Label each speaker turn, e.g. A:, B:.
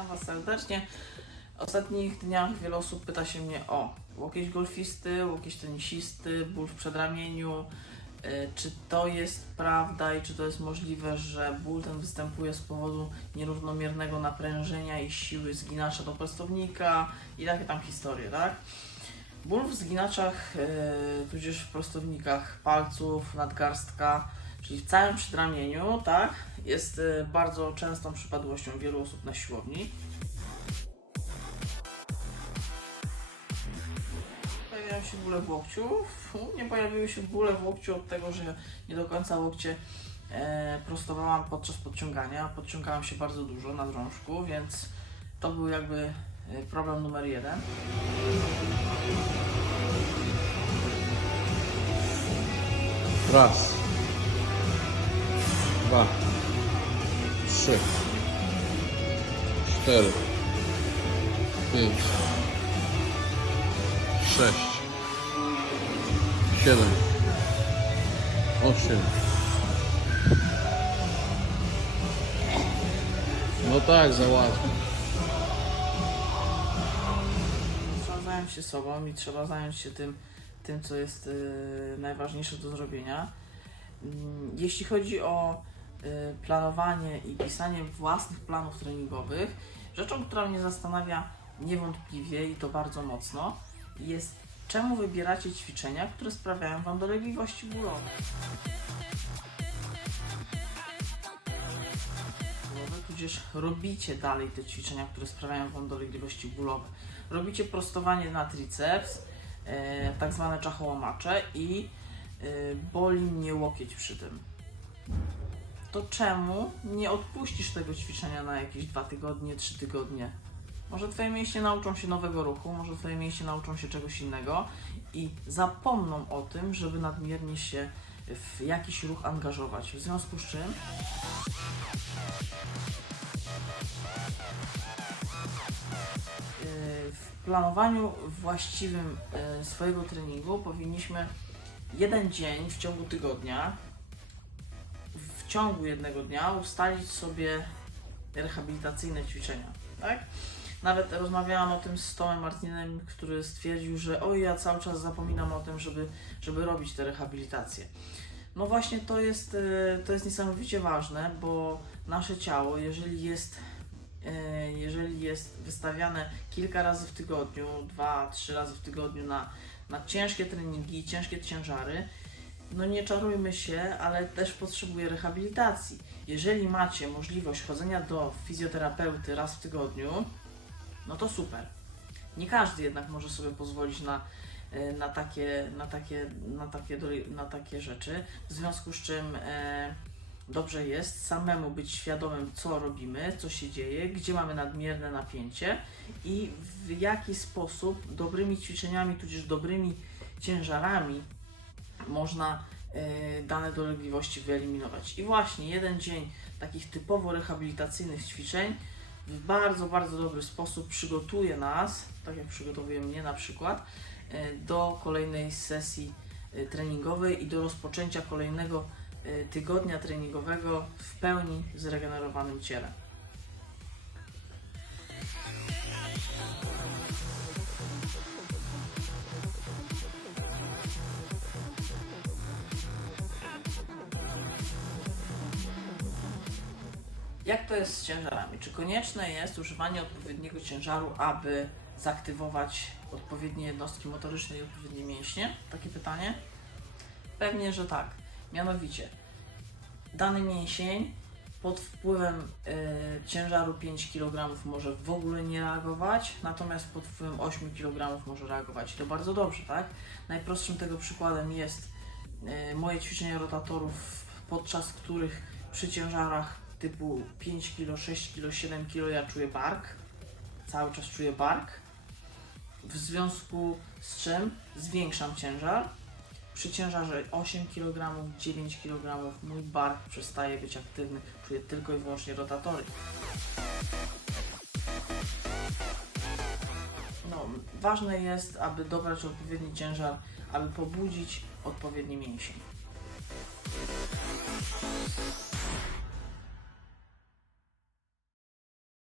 A: Witam Was serdecznie. W ostatnich dniach wiele osób pyta się mnie o łokieć golfisty, łokieć tenisisty, ból w przedramieniu. Y, Czy to jest prawda i czy to jest możliwe, że ból ten występuje z powodu nierównomiernego naprężenia i siły zginacza do prostownika i takie tam historie, tak? Ból w zginaczach, yy, tudzież w prostownikach palców, nadgarstka, czyli w całym przedramieniu, tak, jest yy, bardzo częstą przypadłością wielu osób na siłowni. Pojawiają się bóle w łokciu. U mnie pojawiły się bóle w łokciu od tego, że nie do końca łokcie e, prostowałam podczas podciągania. Podciągałam się bardzo dużo na drążku, więc to był jakby e, problem numer jeden.
B: Raz. Dwa. Trzy. Cztery. Pięć. Sześć. Siedem. Osiem. No tak, załatwię.
A: Trzeba zająć się sobą i trzeba zająć się tym, tym co jest y, najważniejsze do zrobienia. Mm, Jeśli chodzi o planowanie i pisanie własnych planów treningowych, rzeczą, która mnie zastanawia niewątpliwie i to bardzo mocno, jest czemu wybieracie ćwiczenia, które sprawiają Wam dolegliwości bólowe, tudzież robicie dalej te ćwiczenia, które sprawiają Wam dolegliwości bólowe. Robicie prostowanie na triceps, e, tak zwane czachołamacze i e, boli mnie łokieć przy tym. To czemu nie odpuścisz tego ćwiczenia na jakieś dwa tygodnie, trzy tygodnie? Może Twoje mięśnie nauczą się nowego ruchu, może Twoje mięśnie nauczą się czegoś innego i zapomną o tym, żeby nadmiernie się w jakiś ruch angażować. W związku z czym Yy, w planowaniu właściwym yy, swojego treningu powinniśmy jeden dzień w ciągu tygodnia, ciągu jednego dnia ustalić sobie rehabilitacyjne ćwiczenia, tak? Nawet rozmawiałam o tym z Tomem Martinem, który stwierdził, że oj, ja cały czas zapominam o tym, żeby, żeby robić te rehabilitacje. No właśnie to jest, yy, to jest niesamowicie ważne, bo nasze ciało, jeżeli jest e, jeżeli jest wystawiane kilka razy w tygodniu, dwa, trzy razy w tygodniu na, na ciężkie treningi, ciężkie ciężary, no nie czarujmy się, ale też potrzebuje rehabilitacji. Jeżeli macie możliwość chodzenia do fizjoterapeuty raz w tygodniu, no to super. Nie każdy jednak może sobie pozwolić na, e, na, takie, na, takie, na, takie, na takie rzeczy, w związku z czym e, dobrze jest samemu być świadomym, co robimy, co się dzieje, gdzie mamy nadmierne napięcie i w jaki sposób dobrymi ćwiczeniami, tudzież dobrymi ciężarami można e, dane dolegliwości wyeliminować. I właśnie jeden dzień takich typowo rehabilitacyjnych ćwiczeń w bardzo, bardzo dobry sposób przygotuje nas, tak jak przygotowuje mnie na przykład, e, do kolejnej sesji e, treningowej i do rozpoczęcia kolejnego tygodnia treningowego w pełni zregenerowanym ciele. Jak to jest z ciężarami? Czy konieczne jest używanie odpowiedniego ciężaru, aby zaktywować odpowiednie jednostki motoryczne i odpowiednie mięśnie? Takie pytanie? Pewnie, że tak. Mianowicie, dany mięsień pod wpływem y, ciężaru 5 kg może w ogóle nie reagować, natomiast pod wpływem 8 kg może reagować. I to bardzo dobrze, tak? Najprostszym tego przykładem jest y, moje ćwiczenia rotatorów, podczas których przy ciężarach typu 5 kg, 6 kg, 7 kg ja czuję bark. Cały czas czuję bark. W związku z czym zwiększam ciężar. Przy ciężarze 8 kg, 9 kg mój bark przestaje być aktywny. Czuję tylko i wyłącznie rotatory. No, ważne jest, aby dobrać odpowiedni ciężar, aby pobudzić odpowiedni mięsień.